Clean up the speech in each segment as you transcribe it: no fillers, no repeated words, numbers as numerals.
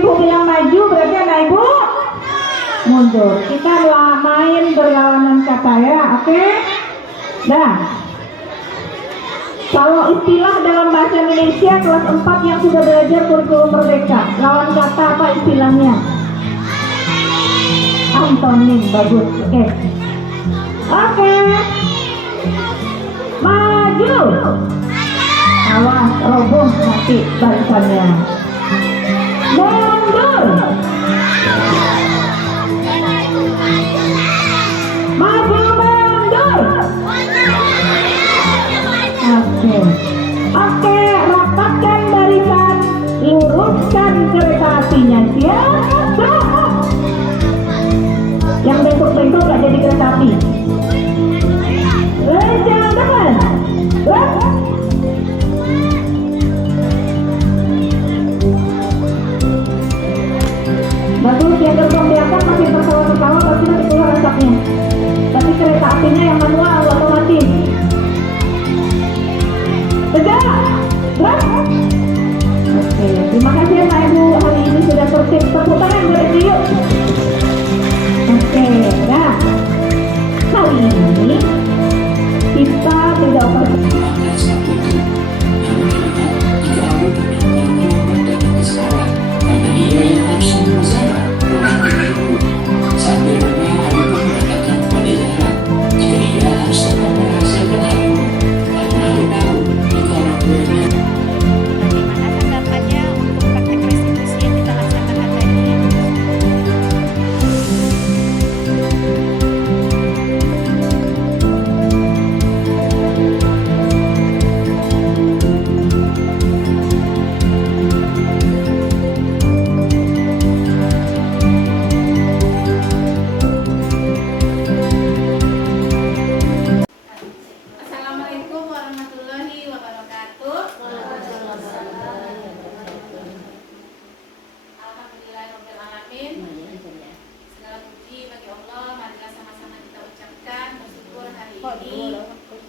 ibu yang maju, berarti anak ibu mundur. Kita main berlawanan kata ya, oke? Dah. Kalau istilah dalam bahasa Indonesia kelas 4 yang sudah belajar kurikulum merdeka, lawan kata apa istilahnya? Antonim, bagus. Oke. Oke. Maju. Awas, roboh nanti barisannya. Mundur. Maju mundur. Oke, rapatkan barisan, luruskan kereta apinya. Siap. Yang bengkok-bengkok gak jadi kereta api. Jangan teman. Bagus, yang gerbong belakang masih tertawa-tertawa, pasti nanti keluar asapnya. Tapi kereta apinya yang manual, otomatis. Tegak. Oke, terima kasih ya Pak Ibu, hari ini sudah tertib. Tepuk tangan dari yuk. Oke, nah kali ini kita tidak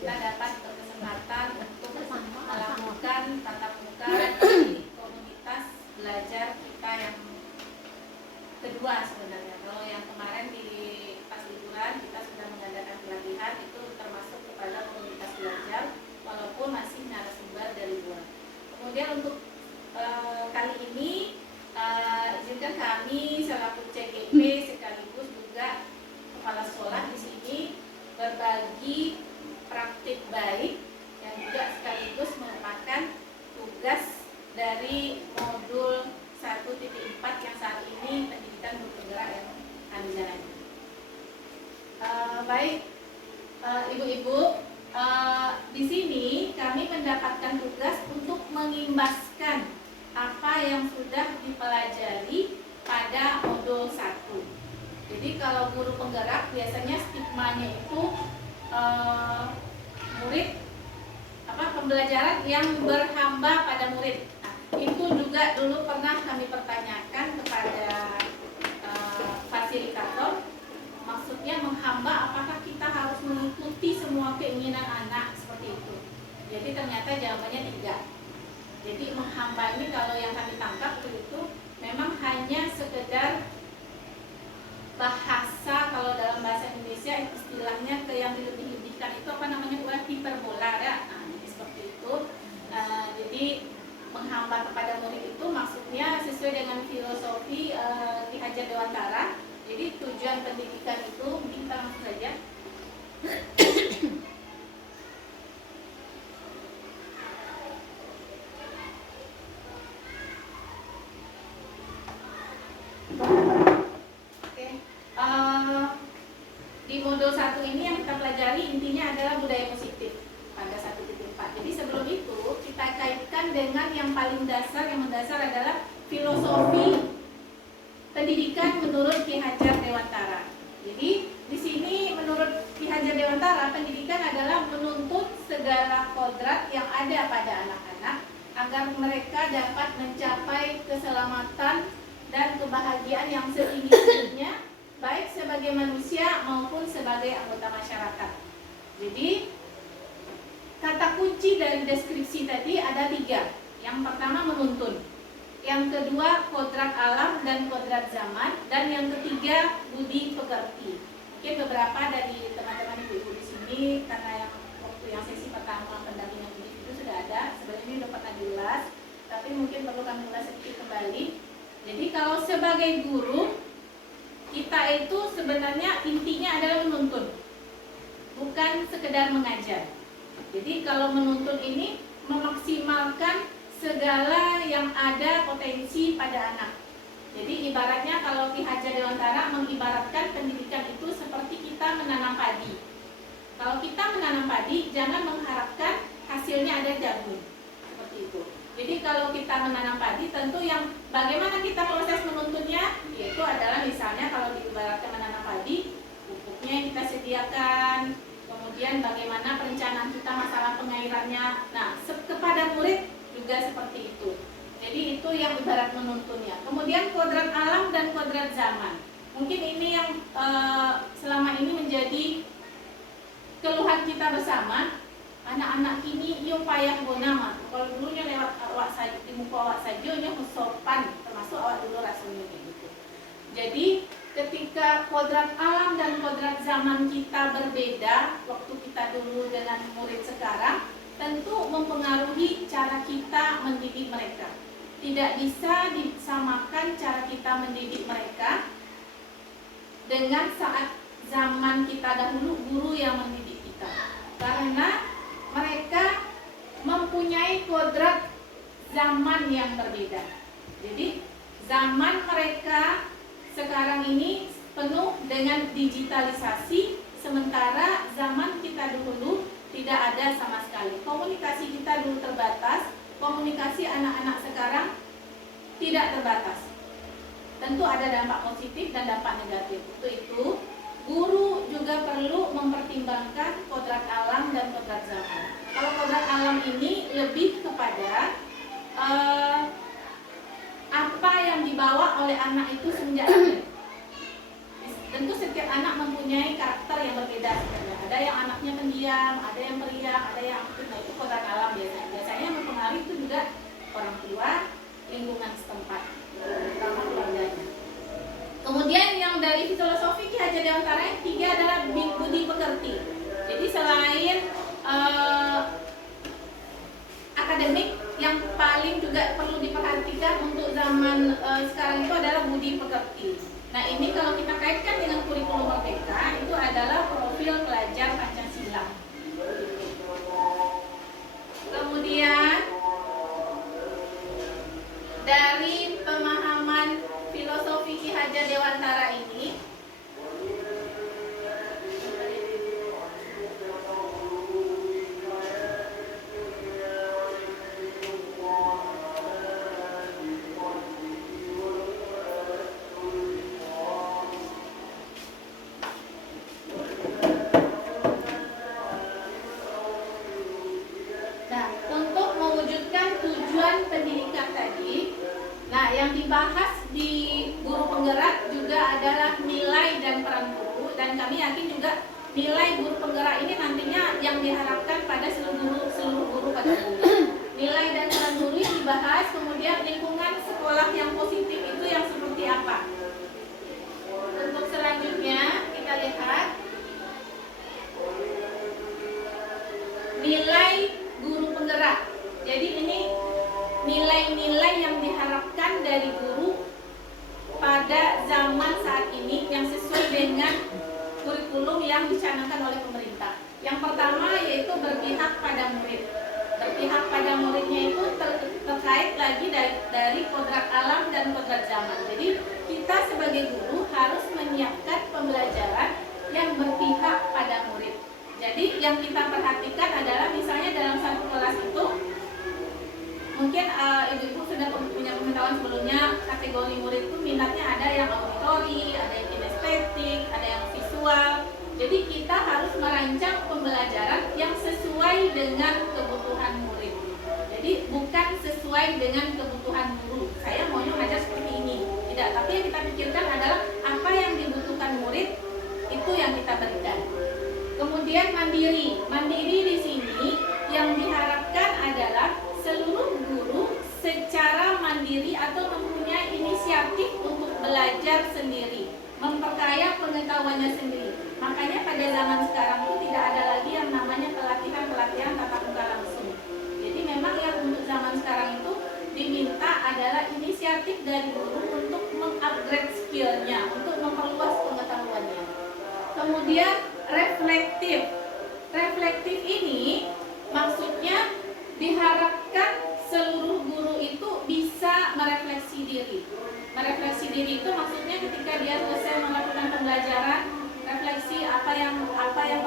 kita dapat kesempatan untuk melakukan tatap muka di komunitas belajar kita yang kedua sebenarnya. Kalau yang kemarin di pas liburan kita sudah mengadakan pelatihan, itu termasuk kepada komunitas belajar walaupun masih narasumber dari luar. Kemudian untuk kali ini izinkan kami selaku CGP sekaligus juga kepala sekolah di sini berbagi praktik baik yang juga sekaligus merupakan tugas dari modul 1.4 yang saat ini pendidikan bergerak yang kami jalani. Baik, ibu-ibu, di sini kami mendapatkan tugas untuk mengimbaskan apa yang sudah dipelajari pada modul 1. Jadi kalau guru penggerak biasanya stigmanya itu murid pembelajaran yang berhamba pada murid. Nah, itu juga dulu pernah kami pertanyakan kepada fasilitator. Maksudnya menghamba, apakah kita harus mengikuti semua keinginan anak seperti itu? Jadi ternyata jawabannya tidak. Jadi menghamba ini kalau yang kami tangkap itu memang hanya sekedar bahasa, kalau dalam bahasa Indonesia istilahnya ke yang dilebih-lebihkan itu apa namanya, hiperbola ya. Nah, seperti itu. Jadi menghamba kepada murid itu maksudnya sesuai dengan filosofi Ki Hajar Dewantara. Jadi tujuan pendidikan itu, mungkin kita langsung saja. Di modul 1 ini yang kita pelajari intinya adalah budaya positif pada 1.4. Jadi sebelum itu kita kaitkan dengan yang paling dasar, yang mendasar adalah filosofi pendidikan menurut Ki Hajar Dewantara. Jadi di sini menurut Ki Hajar Dewantara, pendidikan adalah menuntut segala kodrat yang ada pada anak-anak agar mereka dapat mencapai keselamatan dan kebahagiaan yang setinggi-tingginya, baik sebagai manusia maupun sebagai anggota masyarakat. Jadi kata kunci dari deskripsi tadi ada 3. Yang pertama menuntun, yang kedua kodrat alam dan kodrat zaman, dan yang ketiga budi pekerti. Mungkin beberapa dari teman-teman ibu-ibu di sini karena waktu yang sesi pertama pendampingan budi itu sudah ada, sebenarnya ini udah pernah diulas, tapi mungkin perlu kami ulas sedikit kembali. Jadi kalau sebagai guru, kita itu sebenarnya intinya adalah menuntun, bukan sekedar mengajar. Jadi kalau menuntun ini memaksimalkan segala yang ada potensi pada anak. Jadi ibaratnya kalau Ki Hajar Dewantara mengibaratkan pendidikan itu seperti kita menanam padi. Kalau kita menanam padi, jangan mengharapkan hasilnya ada jagung. Seperti itu. Jadi kalau kita menanam padi, tentu yang bagaimana kita proses menuntunnya, yaitu adalah misalnya kalau diibaratkan menanam padi, pupuknya yang kita sediakan, kemudian bagaimana perencanaan kita masalah pengairannya. Nah, kepada murid juga seperti itu. Jadi itu yang ibarat menuntunnya. Kemudian kodrat alam dan kodrat zaman. Mungkin ini yang selama ini menjadi keluhan kita bersama. Anak-anak ini yo payah gonama. Kalau dulunya lewat awak saja, di muka awak saja nya sopan, termasuk awak dulu rasanya gitu. Jadi ketika kodrat alam dan kodrat zaman kita berbeda, waktu kita dulu dengan murid sekarang, tentu mempengaruhi cara kita mendidik mereka. Tidak bisa disamakan cara kita mendidik mereka dengan saat zaman kita dahulu guru yang mendidik kita. Karena mereka mempunyai kodrat zaman yang berbeda. Jadi zaman mereka sekarang ini penuh dengan digitalisasi, sementara zaman kita dulu tidak ada sama sekali. Komunikasi kita dulu terbatas, komunikasi anak-anak sekarang tidak terbatas. Tentu ada dampak positif dan dampak negatif. Untuk itu, guru juga perlu mempertimbangkan kodrat alam dan kodrat zaman. Kalau kodrat alam ini lebih kepada apa yang dibawa oleh anak itu semenjak lahir. Tentu setiap anak mempunyai karakter yang berbeda. Ada yang anaknya pendiam, ada yang periang, ada yang aktif. Nah, itu kodrat alam biasanya. Biasanya yang mempengaruhi itu juga orang tua, lingkungan setempat, terutama keluarganya. Kemudian yang dari filosofi Ki Hajar Dewantara yang tiga adalah budi pekerti. Jadi selain akademik, yang paling juga perlu diperhatikan untuk zaman sekarang itu adalah budi pekerti. Nah, ini kalau kita kaitkan dengan kurikulum Merdeka, itu adalah profil pelajar Pancasila. Kemudian dari pemahaman filosofi Ki Hajar Dewantara ini, yang dibahas di guru penggerak juga adalah nilai dan peran guru, dan kami yakin juga nilai guru penggerak ini nantinya yang diharapkan pada seluruh guru pada umumnya. Nilai dan peran guru yang dibahas, kemudian lingkungan sekolah yang positif itu yang seperti apa. Untuk selanjutnya kita lihat nilai guru penggerak. Jadi ini nilai-nilai yang diharapkan dari guru pada zaman saat ini yang sesuai dengan kurikulum yang dicanangkan oleh pemerintah. Yang pertama yaitu berpihak pada murid. Berpihak pada muridnya itu terkait lagi dari kodrat alam dan kodrat zaman. Jadi kita sebagai guru harus menyiapkan pembelajaran yang berpihak pada murid. Jadi yang kita perhatikan adalah misalnya dalam satu kelas itu, mungkin ibu-ibu sudah punya pengetahuan sebelumnya, kategori murid itu minatnya ada yang auditori, ada yang kinestetik, ada yang visual. Jadi kita harus merancang pembelajaran yang sesuai dengan kebutuhan murid. Jadi bukan sesuai dengan kebutuhan guru. Saya maunya ngajar seperti ini. Tidak, tapi yang kita pikirkan adalah apa yang dibutuhkan murid, itu yang kita berikan. Kemudian mandiri. Mandiri di sini yang diharapkan adalah seluruh guru secara mandiri atau Kemudian reflektif. Reflektif ini maksudnya diharapkan seluruh guru itu bisa merefleksi diri. Merefleksi diri itu maksudnya ketika dia selesai melakukan pembelajaran, refleksi apa yang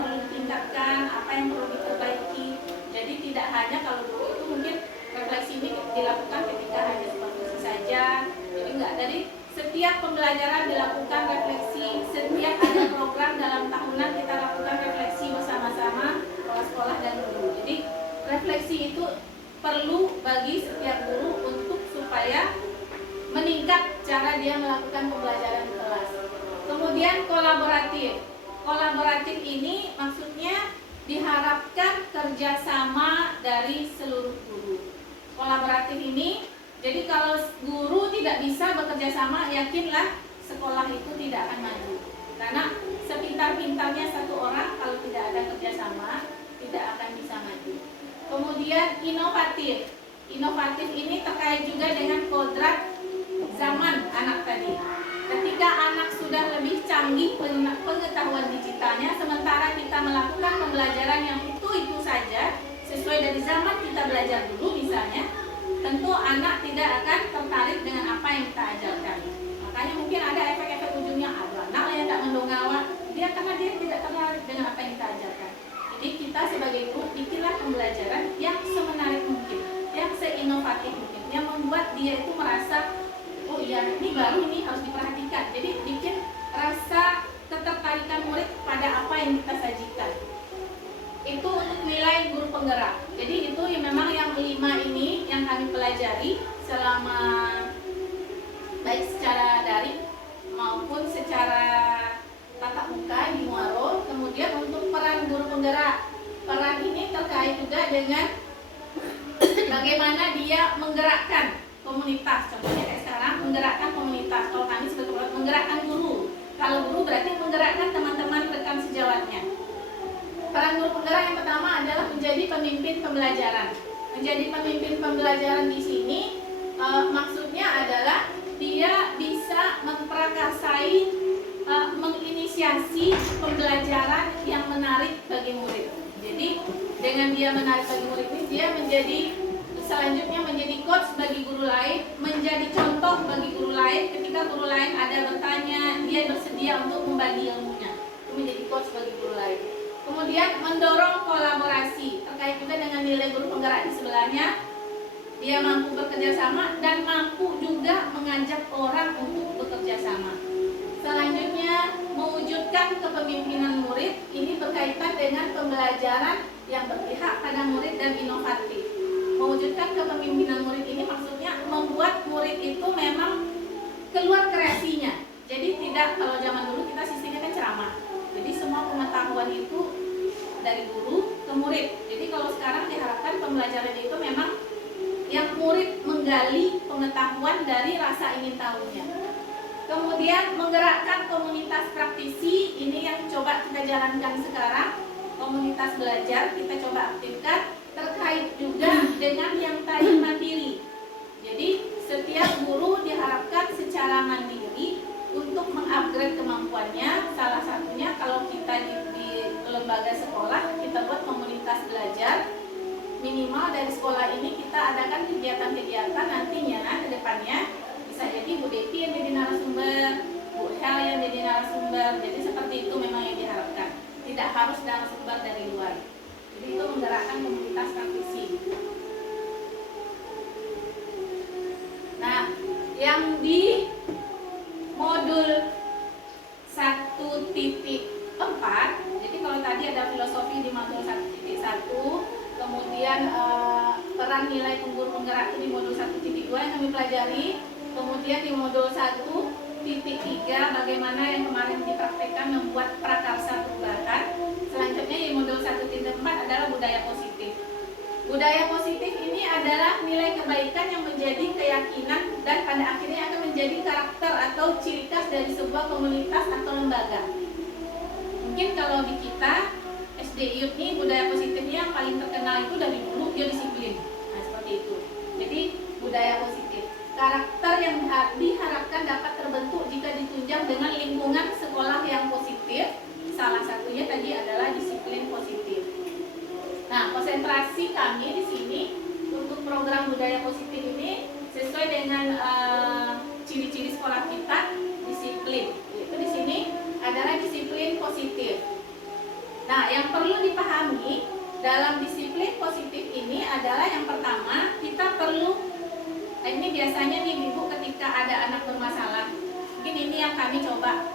perlu ditingkatkan, apa yang perlu diperbaiki. Jadi tidak hanya kalau dulu itu mungkin refleksi ini dilakukan ketika hanya supervisi saja. Jadi enggak, dari setiap pembelajaran dilakukan refleksi, setiap ada program dalam tahunan kita lakukan refleksi bersama-sama sekolah dan guru. Jadi refleksi itu perlu bagi setiap guru untuk supaya meningkat cara dia melakukan pembelajaran di kelas. Kemudian kolaboratif. Kolaboratif ini maksudnya diharapkan kerjasama dari seluruh guru. Kolaboratif ini, jadi kalau guru tidak bisa bekerja sama, yakinlah sekolah itu tidak akan maju. Karena sepintar-pintarnya satu orang, kalau tidak ada kerjasama, tidak akan bisa maju. Kemudian inovatif. Inovatif ini terkait juga dengan kodrat zaman anak tadi. Ketika anak sudah lebih canggih pengetahuan digitalnya, sementara kita melakukan pembelajaran yang itu saja sesuai dari zaman kita belajar dulu misalnya, tentu anak tidak akan tertarik dengan apa yang kita ajarkan. Makanya mungkin ada efek-efek ujungnya, anak yang tidak mendongawa, karena dia tidak tertarik dengan apa yang kita ajarkan. Jadi kita sebagai guru bikinlah pembelajaran yang semenarik mungkin, yang seinovatif mungkin, yang membuat dia itu merasa, oh iya ini baru, ini harus diperhatikan. Jadi bikin rasa ketertarikan murid pada apa yang kita sajikan. Itu untuk nilai guru penggerak. Jadi itu memang yang 5 ini yang kami pelajari selama baik secara daring maupun secara tatap muka di Muaro. Kemudian untuk peran guru penggerak, peran ini terkait juga dengan bagaimana dia menggerakkan komunitas. Contohnya kayak sekarang menggerakkan komunitas. Kalau kami sebetulnya menggerakkan guru. Kalau guru berarti menggerakkan teman-teman rekan sejawatnya. Peran guru penggerak yang pertama adalah menjadi pemimpin pembelajaran. Menjadi pemimpin pembelajaran di sini maksudnya adalah dia bisa memprakarsai, menginisiasi pembelajaran yang menarik bagi murid. Jadi dengan dia menarik bagi murid ini, dia menjadi selanjutnya menjadi coach bagi guru lain, menjadi contoh bagi guru lain. Ketika guru lain ada bertanya, dia bersedia untuk membagi ilmunya. Itu menjadi coach bagi guru lain. Kemudian mendorong kolaborasi, terkait juga dengan nilai guru penggerak di sebelahnya. Dia mampu bekerja sama dan mampu juga mengajak orang untuk bekerja sama. Selanjutnya mewujudkan kepemimpinan murid. Ini berkaitan dengan pembelajaran yang berpihak pada murid dan inovatif. Mewujudkan kepemimpinan murid ini maksudnya membuat murid itu memang keluar kreasinya. Jadi tidak, kalau zaman dulu kita sistemnya kan ceramah. Jadi semua pengetahuan itu dari guru ke murid. Jadi kalau sekarang diharapkan pembelajaran itu memang yang murid menggali pengetahuan dari rasa ingin tahunya. Kemudian menggerakkan komunitas praktisi, ini yang coba kita jalankan sekarang. Komunitas belajar kita coba aktifkan, terkait juga dengan yang tadi mandiri. Jadi setiap guru diharapkan secara mandiri untuk mengupgrade kemampuannya. Salah satunya kalau kita di lembaga sekolah, kita buat komunitas belajar. Minimal dari sekolah ini kita adakan kegiatan-kegiatan nantinya ke depannya. Bisa jadi Bu Devi yang jadi narasumber, Bu Hel yang jadi narasumber. Jadi seperti itu memang yang diharapkan. Tidak harus narasumber dari luar. Jadi itu menggerakkan komunitas praktisi. Nah, yang di modul 1.4, jadi kalau tadi ada filosofi di modul 1.1, kemudian peran nilai guru penggerak itu di modul 1.2 yang kami pelajari. Kemudian di modul 1.3 bagaimana yang kemarin dipraktekkan membuat prakarsa perubahan. Selanjutnya di modul 1.4 adalah budaya positif. Budaya positif ini adalah nilai kebaikan yang menjadi keyakinan dan pada akhirnya akan menjadi karakter atau ciri khas dari sebuah komunitas atau lembaga. Mungkin kalau di kita SDIUT ini budaya positifnya yang paling terkenal itu dari dulu dia disiplin. Nah seperti itu. Jadi budaya positif, karakter yang diharapkan dapat terbentuk jika ditunjang dengan lingkungan sekolah yang positif, salah satunya tadi adalah disiplin positif. Nah, konsentrasi kami di sini untuk program budaya positif ini sesuai dengan ciri-ciri sekolah kita, disiplin. Itu di sini adalah disiplin positif. Nah, yang perlu dipahami dalam disiplin positif ini adalah yang pertama, kita perlu, ini biasanya nih Ibu ketika ada anak bermasalah, mungkin ini yang kami coba,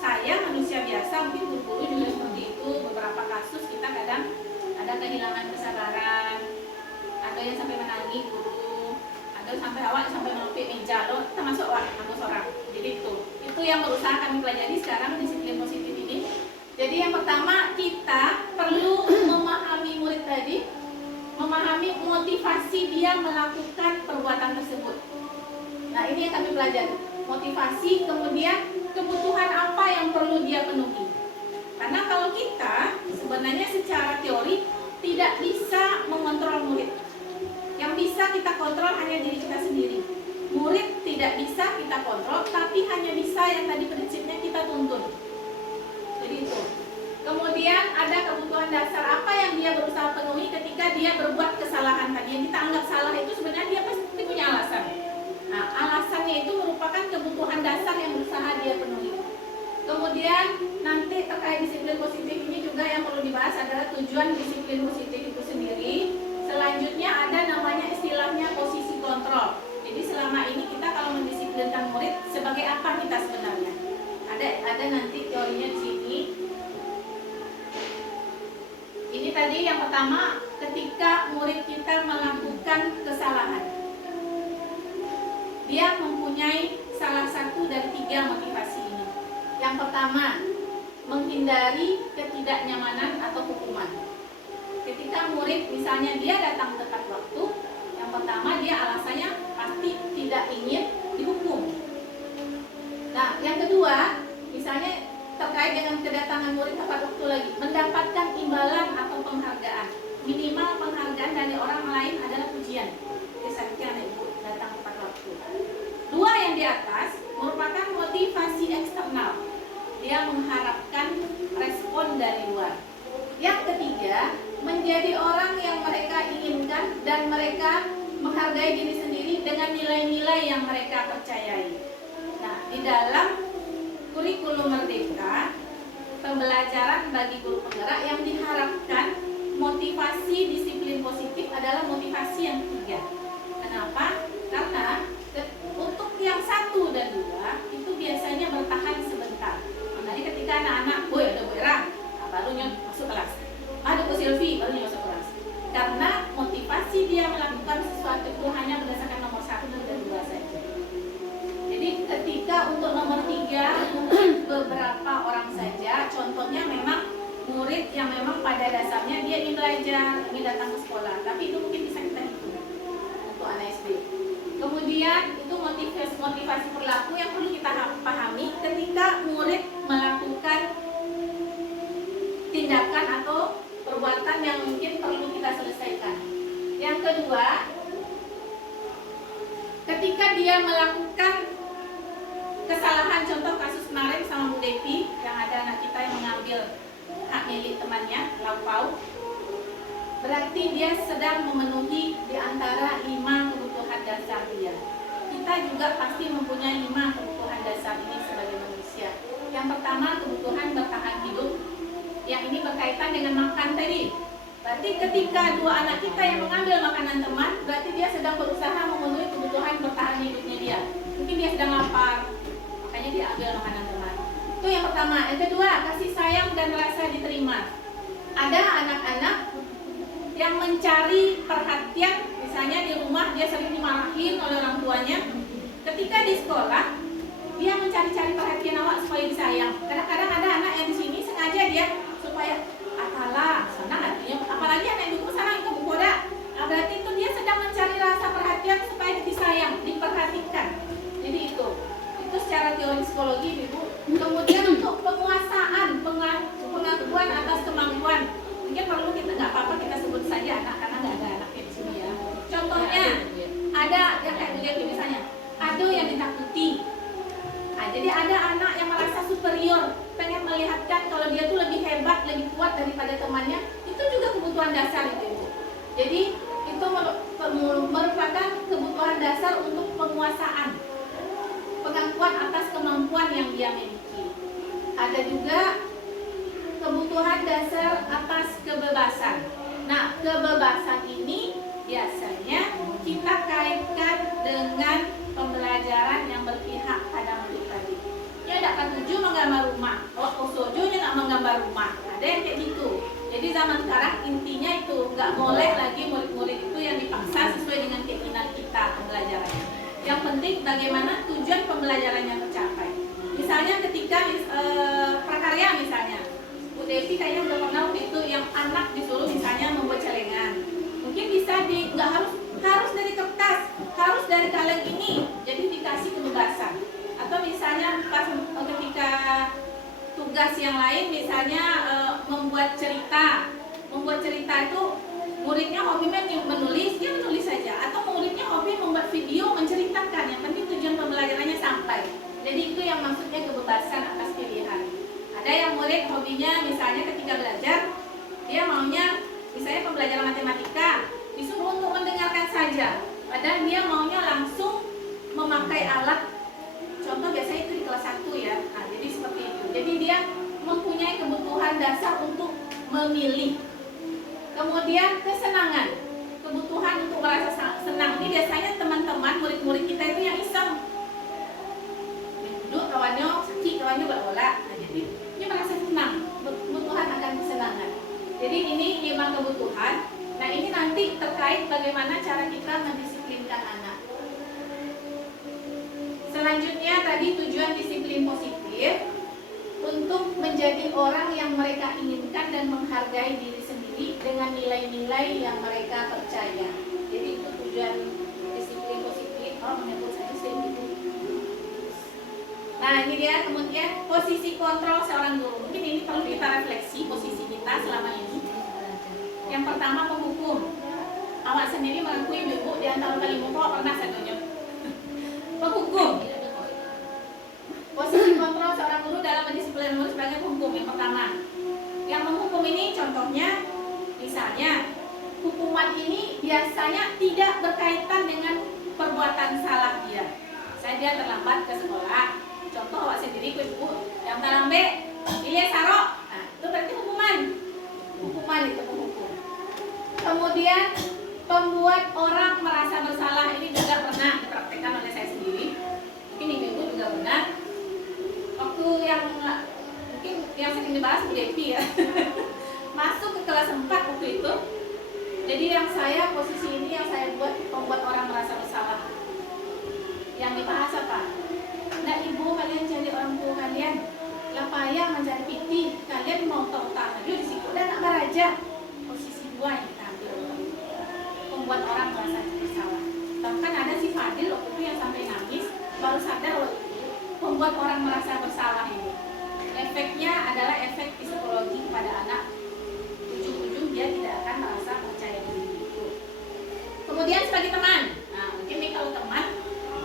saya manusia biasa, mungkin guru-guru juga seperti itu, beberapa kasus kita kadang ada kehilangan kesabaran, ada yang sampai menangis guru, ada sampai awal sampai melukis meja, loh termasuk orang. Jadi itu yang berusaha kami pelajari sekarang disiplin positif ini. Jadi yang pertama, kita perlu memahami murid tadi, memahami motivasi dia melakukan perbuatan tersebut. Nah, ini yang kami pelajari, motivasi, kemudian kebutuhan apa yang perlu dia penuhi. Karena kalau kita sebenarnya secara teori tidak bisa mengontrol murid. Yang bisa kita kontrol hanya diri kita sendiri. Murid tidak bisa kita kontrol, tapi hanya bisa yang tadi prinsipnya kita tuntun. Jadi itu. Kemudian ada kebutuhan dasar apa yang dia berusaha penuhi ketika dia berbuat kesalahan tadi. Yang kita anggap salah itu sebenarnya dia pasti punya alasan. Nah, alasannya itu merupakan kebutuhan dasar yang berusaha dia penuhi. Kemudian nanti terkait disiplin positif ini juga yang perlu dibahas adalah tujuan disiplin positif itu sendiri. Selanjutnya ada namanya istilahnya posisi kontrol. Jadi selama ini kita kalau mendisiplinkan murid sebagai apa kita sebenarnya? Ada nanti teorinya di sini. Ini tadi yang pertama, ketika murid kita melakukan kesalahan, dia mempunyai salah satu dari 3 motivasi ini. Yang pertama, menghindari ketidaknyamanan atau hukuman. Ketika murid misalnya dia datang tepat waktu, yang pertama dia alasannya pasti tidak ingin dihukum. Nah, yang kedua, misalnya terkait dengan kedatangan murid tepat waktu lagi, mendapatkan imbalan atau penghargaan. Minimal penghargaan dari orang lain adalah pujian. Misalnya anak ibu datang tepat waktu. 2 yang di atas merupakan motivasi eksternal. Dia mengharapkan respon dari luar. Yang ketiga, menjadi orang yang mereka inginkan dan mereka menghargai diri sendiri dengan nilai-nilai yang mereka percayai. Nah, di dalam kurikulum Merdeka, pembelajaran bagi guru penggerak yang diharapkan motivasi disiplin positif adalah motivasi yang 3. Kenapa? Karena untuk yang 1 dan 2 itu biasanya bertahan sebentar. Jadi ketika anak-anak, boy ada Bu Era, barunya masuk kelas. Ada Bu Silvi, barunya masuk kelas. Karena motivasi dia melakukan sesuatu itu hanya berdasarkan nomor 1 dan 2 saja. Jadi ketika untuk nomor 3 mungkin beberapa orang saja, contohnya memang murid yang memang pada dasarnya dia ingin belajar, ingin datang ke sekolah, tapi itu mungkin bisa kita hitung untuk anak SD. Kemudian itu motivasi perilaku yang perlu kita pahami ketika murid melakukan tindakan atau perbuatan yang mungkin perlu kita selesaikan. Yang kedua, ketika dia melakukan kesalahan, contoh kasus kemarin sama Bu Devi yang ada anak kita yang mengambil hak milik temannya, laupau, berarti dia sedang memenuhi di antara 5 kebutuhan dasar dia. Kita juga pasti mempunyai 5 kebutuhan dasar ini sebagai manusia. Yang pertama, kebutuhan bertahan hidup. Yang ini berkaitan dengan makan tadi. Berarti ketika 2 anak kita yang mengambil makanan teman, berarti dia sedang berusaha memenuhi kebutuhan bertahan hidupnya dia. Mungkin dia sedang lapar, makanya dia ambil makanan teman. Itu yang pertama. Yang kedua, kasih sayang dan rasa diterima. Ada anak-anak yang mencari perhatian, misalnya di rumah dia sering dimarahin oleh orang tuanya. Ketika di sekolah, dia mencari-cari perhatian awak supaya disayang. Kadang-kadang ada anak yang di sini sengaja dia supaya akalah sana hatinya, apalagi anak ibu sana itu boda. Nah, berarti itu dia sedang mencari rasa perhatian supaya disayang, diperhatikan. Jadi itu secara teori psikologi ibu. Kemudian untuk penguasaan, pengakuan atas kemampuan, mungkin perlu kita nggak apa-apa kita sebut saja anak karena nggak ada anaknya di sini ya. Contohnya ada yang kayak begini misalnya, ada yang ditakuti. Nah, jadi ada anak yang merasa superior, pengen melihatkan kalau daripada temannya, itu juga kebutuhan dasar itu Ibu. Jadi itu merupakan kebutuhan dasar untuk penguasaan, pengakuan atas kemampuan yang dia miliki. Ada juga kebutuhan dasar atas kebebasan. Nah, kebebasan ini biasanya kita kaitkan dengan pembelajaran yang berpihak pada murid tadi. Ya, dapat tuju menggambar rumah, waktu sojonya nak menggambar rumah. Ada yang kayak gitu. Jadi zaman sekarang intinya itu nggak boleh lagi murid-murid itu yang dipaksa sesuai dengan keinginan kita pembelajarannya. Yang penting bagaimana tujuan pembelajarannya tercapai. Misalnya ketika prakarya misalnya, Bu Devi kayaknya udah pernah itu yang anak disuruh misalnya membuat celengan. Mungkin bisa nggak harus dari kertas, harus dari kaleng ini, jadi dikasih kebebasan. Atau misalnya pas ketika tugas yang lain misalnya membuat cerita itu muridnya hobi menulis, dia menulis saja. Atau muridnya hobi membuat video menceritakan, yang penting tujuan pembelajarannya sampai. Jadi itu yang maksudnya kebebasan atas pilihan. Ada yang murid hobinya misalnya ketika belajar, dia maunya misalnya pembelajaran matematika disuruh untuk mendengarkan saja, padahal dia maunya langsung memakai alat. Contoh biasanya itu di kelas 1 ya. Nah, jadi seperti itu. Jadi dia mempunyai kebutuhan dasar untuk memilih. Kemudian kesenangan, kebutuhan untuk merasa senang. Ini biasanya teman-teman murid-murid kita itu yang iseng. Duduk kawannya sakit, kawannya bola. Nah, jadi dia merasa senang, kebutuhan akan kesenangan. Jadi ini memang kebutuhan. Nah, ini nanti terkait bagaimana cara kita mendisiplinkan anak. Selanjutnya tadi tujuan disiplin positif untuk menjadi orang yang mereka inginkan dan menghargai diri sendiri dengan nilai-nilai yang mereka percaya. Jadi itu tujuan disiplin positif. Oh, menyebut saya itu. Nah, ini dia. Kemudian posisi kontrol seorang guru. Mungkin ini perlu kita refleksi posisi kita selama ini. Yang pertama, penghukum. Awak sendiri mengakui ibu di antara kali pokok pernah satunya. Penghukum. Posisi kontrol seorang guru dalam mendisiplin murid sebagai penghukum. Yang pertama, yang menghukum ini contohnya, misalnya hukuman ini biasanya tidak berkaitan dengan perbuatan salah dia. Saya terlambat ke sekolah. Contoh awak sendiri ku ibu yang talambe, pilih sarok. Nah, itu berarti hukuman. Hukuman itu penghukum. Kemudian pembuat orang merasa bersalah, ini juga pernah dipraktikkan oleh saya sendiri. Mungkin ibu juga pernah. Waktu yang mungkin yang sering dibahas Bu Devi ya. Masuk ke kelas 4 waktu itu. Jadi yang saya posisi ini yang saya buat membuat orang merasa bersalah. Yang dibahas apa? Nah, ibu kalian cari orang tua kalian, lah payah mencari piti, kalian mau tahu tak? Di situ dan nak beraja. Posisi 2 yang kita ambil, membuat orang merasa bersalah. Bahkan ada si Fadil waktu itu yang sampai nangis, baru sadar waktu itu membuat orang merasa bersalah ini. Efeknya adalah efek psikologi pada anak. Ujung-ujung dia tidak akan merasa percaya diri itu. Kemudian sebagai teman, nah mungkin nih kalau teman,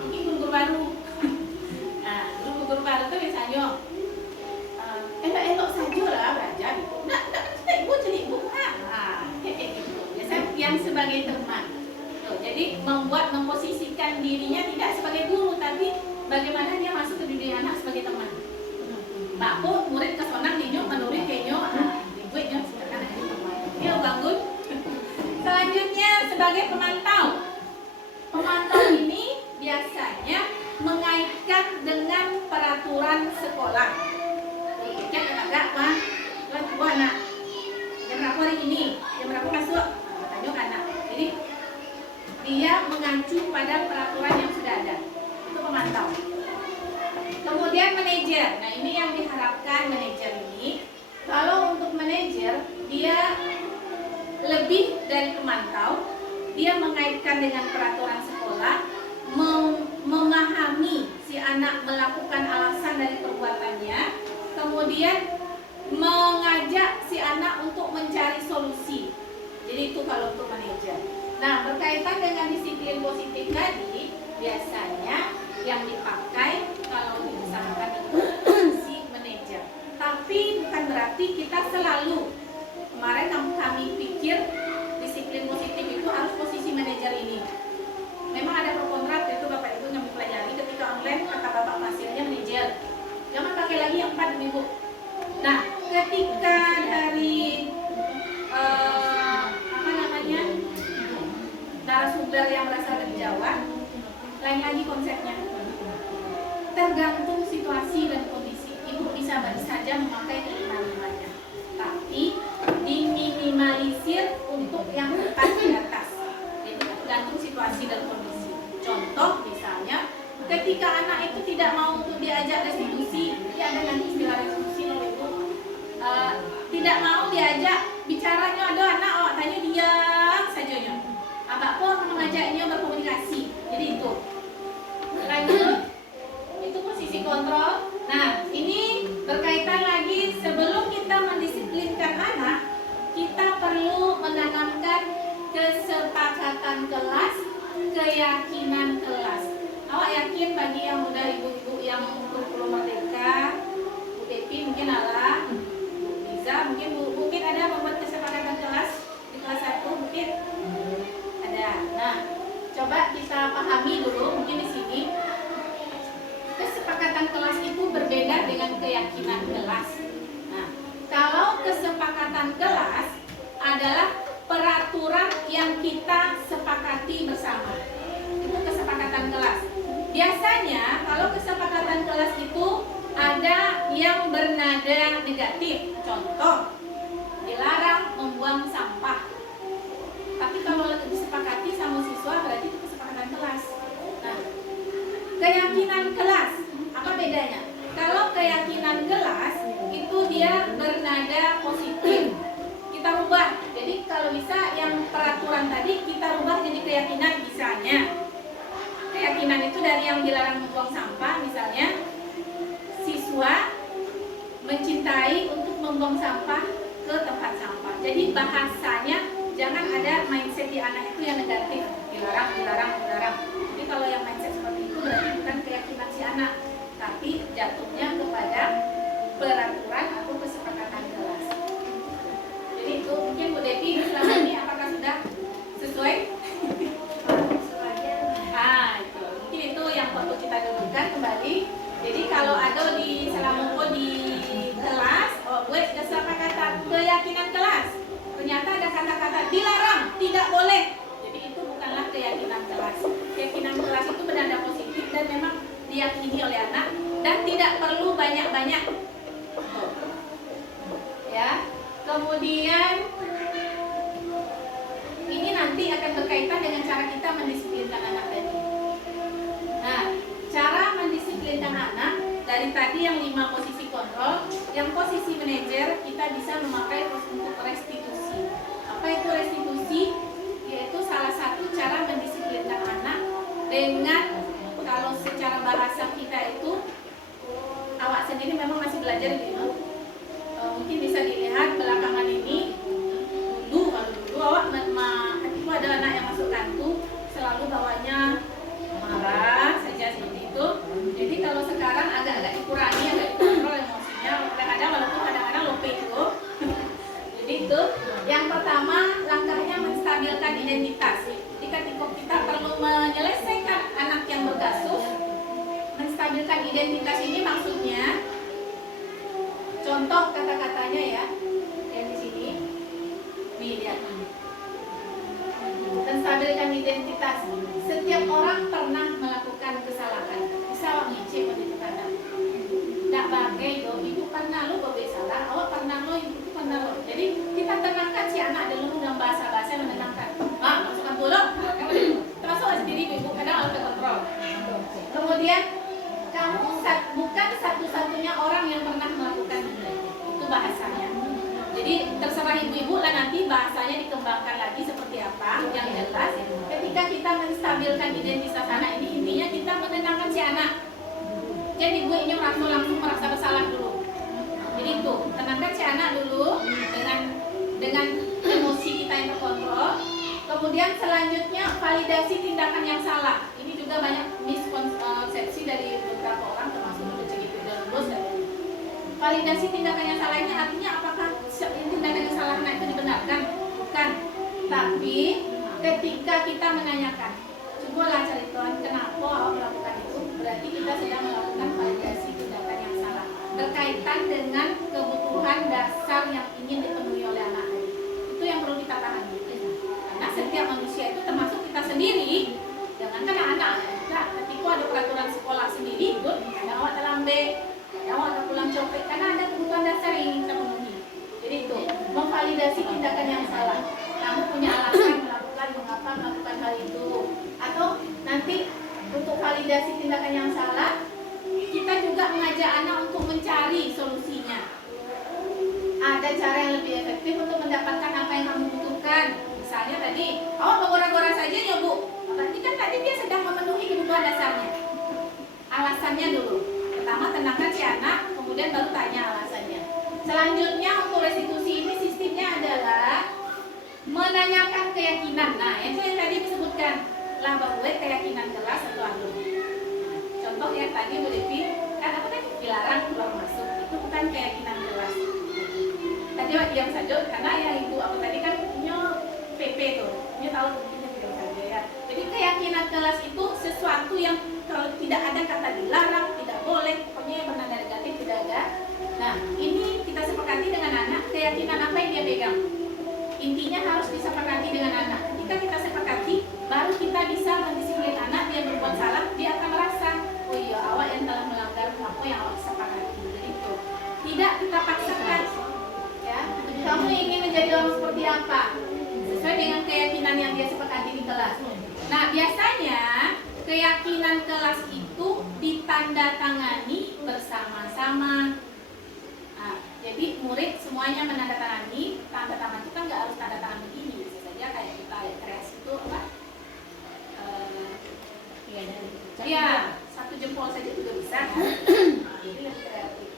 mungkin guru baru. Nah, guru baru itu misalnya elok-elok saja lah belajar gitu. Nggak ibu jadi ibu. Kayak gitu. Biasanya yang sebagai teman. Tuh, jadi memposisikan dirinya tidak sebagai guru, tapi bagaimana dia masuk ke dunia anak sebagai teman. Pak Po, murid kesonang dinyo, menurut kenyo, ibu nya sebenarnya jadi teman. Ini lo bangun. Selanjutnya sebagai pemantau. Pemantau ini biasanya mengaitkan dengan peraturan sekolah. Yang agak wah anak jam berapa hari ini, jam berapa masuk, tanya anak. Jadi dia mengacu pada peraturan yang sudah ada. Itu pemantau. Kemudian manajer. Nah, ini yang diharapkan manajer ini. Kalau untuk manajer, dia lebih dari pemantau. Dia mengaitkan dengan peraturan sekolah, memahami si anak melakukan alasan dari perbuatannya, kemudian mengajak si anak untuk mencari solusi. Jadi itu kalau untuk manajer. Nah, berkaitan dengan disiplin positif tadi, biasanya yang dipakai kalau diusahakan itu si manajer. Tapi bukan berarti kita selalu kemarin kami pikir disiplin positif itu harus posisi manajer ini. Memang ada pro kontra, itu Bapak Ibu yang pelajari ketika online, kata Bapak hasilnya manajer. Jangan pakai lagi yang 4 Ibu. Nah, ketika dari narasumber yang berasal dari Jawa, lain lagi konsepnya. Tergantung situasi dan kondisi. Ibu bisa saja memakai kelima-limanya, tapi diminimalisir untuk yang 4 di atas. Jadi tergantung situasi dan kondisi. Contoh misalnya, ketika anak itu tidak mau untuk diajak restitusi, ya ada nanti istilah restitusi loh Ibu. Tidak mau diajak bicaranya, ada anak tanya diam sajanya. Abak pun mengajaknya berkomunikasi. Jadi itu. Lanjut. Itu posisi kontrol. Nah, ini berkaitan lagi sebelum kita mendisiplinkan anak, kita perlu menanamkan kesepakatan kelas, keyakinan kelas. Awak yakin bagi yang muda ibu-ibu yang kurikulum merdeka, Bu Devi mungkin ala, Bu Liza mungkin ada membuat kesepakatan kelas di kelas 1 mungkin ada. Nah, coba kita pahami dulu mungkin di sini. Kesepakatan kelas itu berbeda dengan keyakinan kelas. Nah, kalau kesepakatan kelas adalah peraturan yang kita sepakati bersama. Itu kesepakatan kelas. Biasanya kalau kesepakatan kelas itu ada yang bernada negatif. Contoh, dilarang membuang sampah. Tapi kalau disepakati sama siswa berarti itu kesepakatan kelas. Nah, keyakinan kelas, apa bedanya? Kalau keyakinan kelas itu dia bernada positif, kita rubah. Jadi kalau bisa yang peraturan tadi kita rubah jadi keyakinan. Misalnya keyakinan itu dari yang dilarang membuang sampah, misalnya siswa mencintai untuk membuang sampah ke tempat sampah. Jadi bahasanya jangan ada mindset di anak itu yang negatif, dilarang. Jadi kalau yang mindset seperti itu berarti bukan keyakinan si anak, tapi jatuhnya kepada peraturan atau kesepakatan kelas. Jadi itu mungkin Bu Devi selama ini apakah sudah sesuai? Itu mungkin itu yang perlu kita dudukkan kembali. Jadi kalau ada di Selangor di kelas, buat kesepakatan keyakinan kelas. Ternyata ada kata-kata dilarang, tidak boleh. Jadi itu bukanlah keyakinan kelas. Keyakinan kelas itu bernada positif dan memang diyakini oleh anak dan tidak perlu banyak-banyak. Ya. Kemudian ini nanti akan berkaitan dengan cara kita mendisiplinkan anak tadi. Nah, cara mendisiplinkan anak dari tadi yang 5 posisi kontrol, yang posisi manajer kita bisa memakai untuk restitusi. Apa itu restitusi? Yaitu salah satu cara mendisiplinkan anak dengan, kalau secara bahasa kita itu, awak sendiri memang masih belajar gitu. Mungkin bisa dilihat belakangan ini, dulu awak itu ada anak yang masuk kantu selalu bawanya marah saja seperti itu. Jadi kalau sekarang agak dikurangi, agak dikontrol emosinya. Kadang-kadang lupa itu. Jadi itu yang pertama, langkahnya menstabilkan identitas. Jadi ketika kita perlu menyelesaikan anak yang berkasus, menstabilkan identitas ini maksudnya, contoh kata-katanya ya, yang di sini, lihat. Menstabilkan identitas. Setiap orang pernah melakukan kesalahan. Bisa awak ngicip itu kata. Tak bagai do, ibu pernah lo berbuat salah, awak pernah lo, ibu pernah lo. Jadi kita tenangkan si anak dulu dengan bahasa-bahasa yang menenangkan. Masukkan dulu. Termasuk sendiri ibu kadang harus terkontrol. Kemudian kamu bukan satu-satunya orang yang pernah melakukan itu bahasanya. Jadi terserah ibu-ibu lah nanti bahasanya dikembangkan lagi seperti apa. Yang jelas ketika kita menstabilkan identitas anak ini, intinya kita menenangkan si anak. Jadi ibu ini langsung merasa bersalah dulu. Jadi itu tenangkan si anak dulu dengan emosi kita yang terkontrol. Kemudian selanjutnya validasi tindakan yang salah. Ini juga banyak miskonsepsi dari beberapa orang termasuk untuk CGP dan bos. Validasi tindakan yang salah ini artinya apakah tindakan yang salah anak itu dibenarkan? Bukan. Tapi ketika kita menanyakan, cobalah cari tahu kenapa awak melakukan itu, berarti kita sedang melakukan validasi tindakan yang salah berkaitan dengan kebutuhan dasar yang ingin dipenuhi oleh anak tadi. Itu yang perlu kita pahami. Karena setiap manusia itu termasuk kita sendiri, jangankan anak. Nah, ketika ada peraturan sekolah sendiri, ikut, ada awak terlambat, ada awak tak pulang copet, karena ada kebutuhan dasar yang ingin kita penuhi. Jadi itu memvalidasi tindakan yang salah. Kamu punya alasan melakukan mengapa melakukan hal itu, atau nanti untuk validasi tindakan yang salah, kita juga mengajak anak untuk mencari solusinya. Ada cara yang lebih efektif untuk mendapatkan apa yang kamu butuhkan. Misalnya tadi, awak menggora-gora saja ya Bu. Berarti kan tadi dia sedang memenuhi kebutuhan dasarnya. Alasannya dulu. Pertama tenangkan si anak, kemudian baru tanya alasannya. Selanjutnya untuk restitusi ini sistemnya adalah menanyakan keyakinan. Nah, itu yang tadi disebutkan. Lah buat keyakinan kelas atau anu. Contoh yang tadi Bu Devi, kan apa tadi? Dilarang keluar masuk. Itu bukan keyakinan kelas. Tadi wak diam saja karena yang ibu aku tadi kan punya PP tuh. Dia tahu mungkin diam saja ya. Jadi keyakinan kelas itu sesuatu yang kalau tidak ada kata dilarang, tidak boleh, pokoknya bernada negatif tidak ada. Nah, ini kita sepakati dengan anak, keyakinan apa yang dia pegang. Intinya harus disepakati dengan anak. Ketika kita sepakati, baru kita bisa mendisiplin anak. Dia berbuat salah, dia akan merasa, oh iya, awak yang telah melanggar apa yang awak sepakati. Jadi itu tidak kita paksakan. Ya, kamu ingin menjadi orang seperti apa? Sesuai dengan keyakinan yang dia sepakati di kelas. Nah, biasanya keyakinan kelas itu ditandatangani bersama-sama. Nah, jadi murid semuanya menandatangani. Tanda tangan itu kan nggak harus tanda tangan begini, bisa saja kayak kita kreasi itu apa? Ya, satu jempol saja juga bisa kan? Jadi lebih kreatif.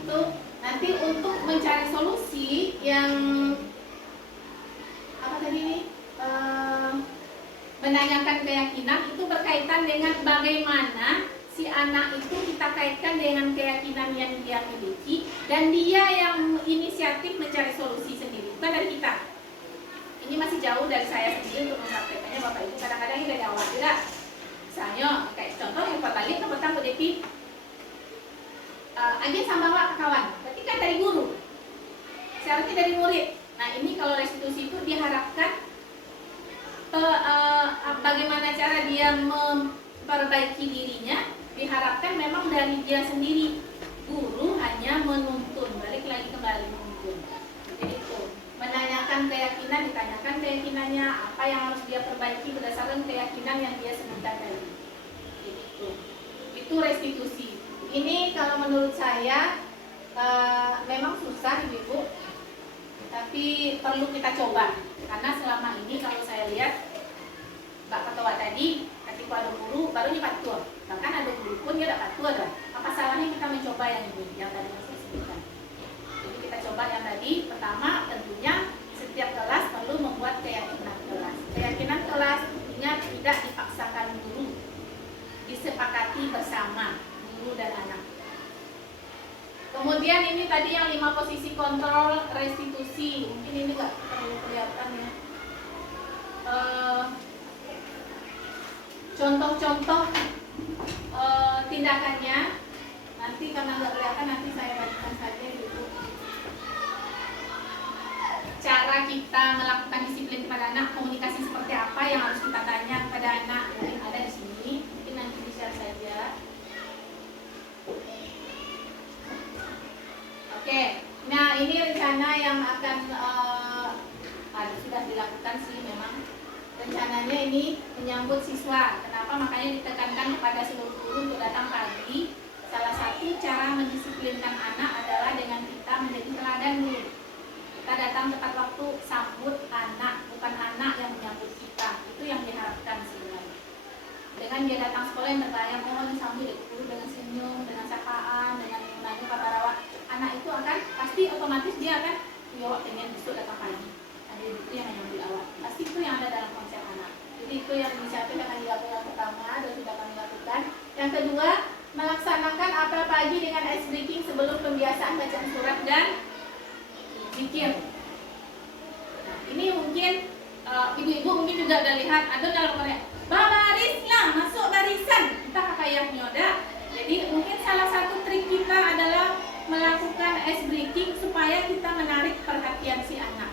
Itu nanti untuk mencari solusi yang apa tadi nih? Menanyakan keyakinan itu berkaitan dengan bagaimana si anak itu kita kaitkan dengan keyakinan yang dia miliki dan dia yang inisiatif mencari solusi sendiri, bukan dari kita. Ini masih jauh dari saya sendiri untuk mempraktekannya Bapak Ibu. Kadang-kadang ini dari awal juga. Misalnya kayak contoh yang pertama itu petang Bu Devi, agen sama wak kawan, berarti kan dari guru, syaratnya dari murid. Nah ini kalau restitusi itu diharapkan bagaimana cara dia memperbaiki dirinya, diharapkan memang dari dia sendiri. Guru hanya menuntun, balik lagi kembali menuntun. Jadi itu menanyakan keyakinan, ditanyakan keyakinannya, apa yang harus dia perbaiki berdasarkan keyakinan yang dia sebutkan tadi. Jadi itu restitusi. Ini kalau menurut saya memang susah Ibu, tapi perlu kita coba. Karena selama ini kalau saya lihat Mbak Ketua tadi, ketika ada guru barunya patuh. Bahkan ada guru pun dia tidak patuh ada. Apa salahnya kita mencoba yang ini, yang tadi saya sebutkan. Jadi kita coba yang tadi. Pertama tentunya setiap kelas perlu membuat keyakinan kelas. Keyakinan kelas ingat tidak dipaksakan guru, disepakati bersama guru dan anak. Kemudian ini tadi yang 5 posisi kontrol restitusi. Mungkin ini nggak terlalu kelihatan ya. Contoh-contoh tindakannya nanti karena nggak kelihatan nanti saya bagikan saja gitu. Cara kita melakukan disiplin kepada anak, komunikasi seperti apa yang harus kita tanya kepada anak, mungkin ada di sini. Mungkin nanti di-share saja. Oke, nah ini rencana yang akan sudah dilakukan sih memang. Rencananya ini menyambut siswa. Kenapa? Makanya ditekankan kepada seluruh guru untuk datang pagi. Salah satu cara mendisiplinkan anak adalah dengan kita menjadi teladan dulu. Kita datang tepat waktu, sambut anak, bukan anak yang menyambut kita. Itu yang diharapkan sebenarnya. Dengan dia datang sekolah yang terbayang, mohon disambut guru dengan senyum, dengan sapaan, dengan menanya kata rawat. Anak itu akan pasti otomatis dia akan ya pengen besok datang pagi. Ada itu yang menyambut awal. Pasti itu yang ada dalam konsep anak. Jadi itu yang inisiatif akan dilakukan yang pertama dan sudah kami lakukan. Yang kedua, melaksanakan apel pagi dengan ice breaking sebelum pembiasaan bacaan surat dan zikir. mungkin ibu-ibu mungkin juga udah lihat ada dalam Korea, barislah, masuk barisan, entah apa ayahnya udah. Jadi mungkin salah satu trik kita adalah melakukan ice breaking supaya kita menarik perhatian si anak.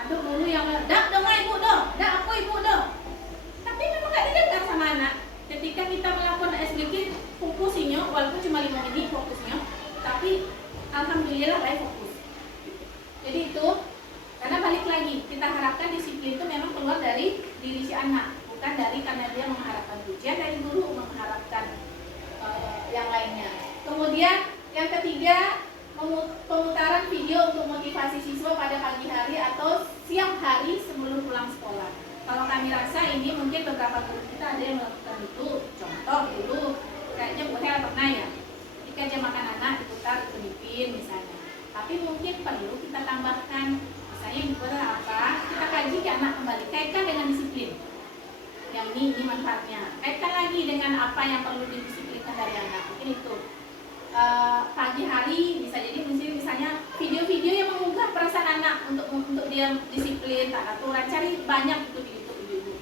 Ada dulu yang dak dong ibu dong, dak aku ibu dong. Tapi memang gak didengar sama anak. Ketika kita melakukan ice breaking, fokusnya walaupun cuma 5 menit fokusnya, tapi alhamdulillah saya fokus. Jadi itu karena balik lagi kita harapkan disiplin itu memang keluar dari diri si anak, bukan dari karena dia mengharapkan pujian dari guru, mengharapkan yang lainnya. Kemudian yang ketiga, pemutaran video untuk motivasi siswa pada pagi hari atau siang hari sebelum pulang sekolah. Kalau kami rasa ini mungkin beberapa guru kita ada yang melakukan itu. Contoh dulu, kayaknya Bu Hel pernah ya, ketika jam makan anak diputar itu dipin misalnya. Tapi mungkin perlu kita tambahkan, misalnya yang diputar apa, kita kaji ke anak kembali, kaitkan dengan disiplin. Yang ini manfaatnya. Kaitkan lagi dengan apa yang perlu didisiplinkan dari anak. Mungkin itu. Pagi hari bisa jadi misalnya video-video yang mengunggah perasaan anak untuk dia disiplin, tak aturan, cari banyak itu di YouTube.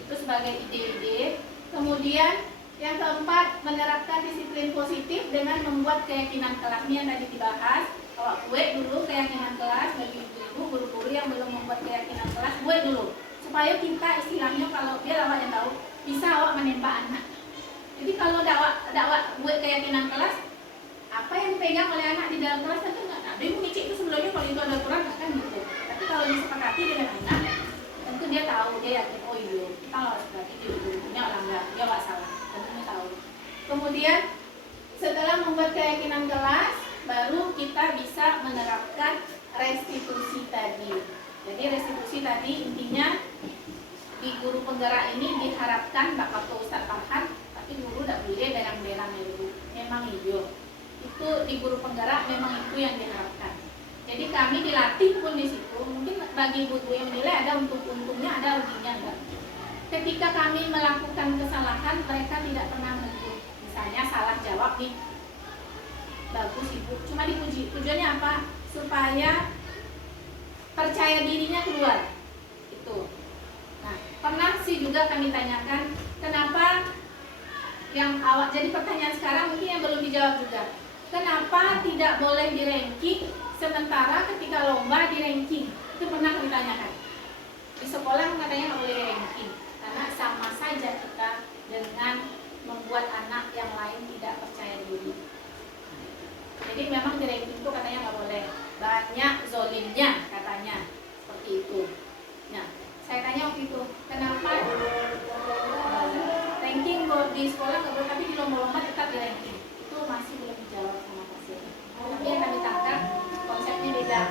Itu sebagai ide-ide. Kemudian yang keempat, menerapkan disiplin positif dengan membuat keyakinan kelas. Ini yang tadi dibahas. Kalau buat dulu keyakinan kelas bagi ibu-ibu, guru-guru yang belum membuat keyakinan kelas, buat dulu supaya kita istilahnya kalau dia awak yang tahu bisa awak menembak anak. Jadi kalau dakwah buat keyakinan kelas, apa yang dipegang oleh anak di dalam kelas tentu nggak ada. Ibu ngicik itu sebelumnya kalau itu ada aturan kan gitu. Tapi kalau disepakati dengan anak, tentu dia tahu, dia yakin oh iya kita harus berarti dia punya orang dia nggak salah, tentunya tahu. Kemudian setelah membuat keyakinan kelas, baru kita bisa menerapkan restitusi tadi. Jadi restitusi tadi intinya di guru penggerak ini diharapkan Pak Waktu Ustadz Farhan, tapi guru tidak boleh derang-derang ya dulu. Memang hijau. Itu di guru penggerak memang itu yang diharapkan. Jadi kami dilatih pun di situ. Mungkin bagi ibu yang menilai ada untungnya, ada ruginya enggak. Ketika kami melakukan kesalahan, mereka tidak pernah menegur. Misalnya salah jawab nih, bagus ibu, cuma dipuji. Tujuannya apa? Supaya percaya dirinya keluar. Itu. Nah, pernah sih juga kami tanyakan, kenapa yang awak jadi pertanyaan sekarang mungkin yang belum dijawab juga. Kenapa tidak boleh di ranking sementara ketika lomba di ranking? Itu pernah kami tanyakan. Di sekolah katanya nggak boleh di ranking karena sama saja kita dengan membuat anak yang lain tidak percaya diri. Jadi memang di ranking itu katanya nggak boleh. Banyak zolimnya katanya seperti itu. Nah, saya tanya waktu itu, kenapa ranking di sekolah nggak boleh tapi di lomba-lomba tetap di ranking? Itu masih belum dijawab sama pasien. Tapi yang kami tangkap konsepnya beda.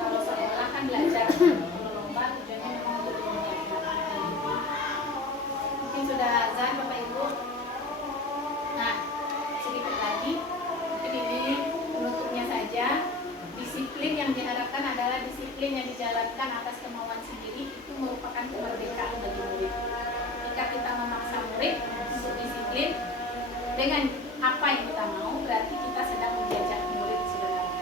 Kalau sekolah kan belajar, kalau lomba tujuannya memang untuk meningkatkan. Mungkin sudah azan Bapak Ibu. Nah, sedikit lagi, mungkin ini penutupnya saja. Disiplin yang diharapkan adalah disiplin yang dijalankan atas kemauan sendiri, itu merupakan kemerdekaan bagi murid. Jika kita memaksa murid untuk disiplin dengan apa yang kita mau, berarti kita sedang menjajah murid sebenarnya.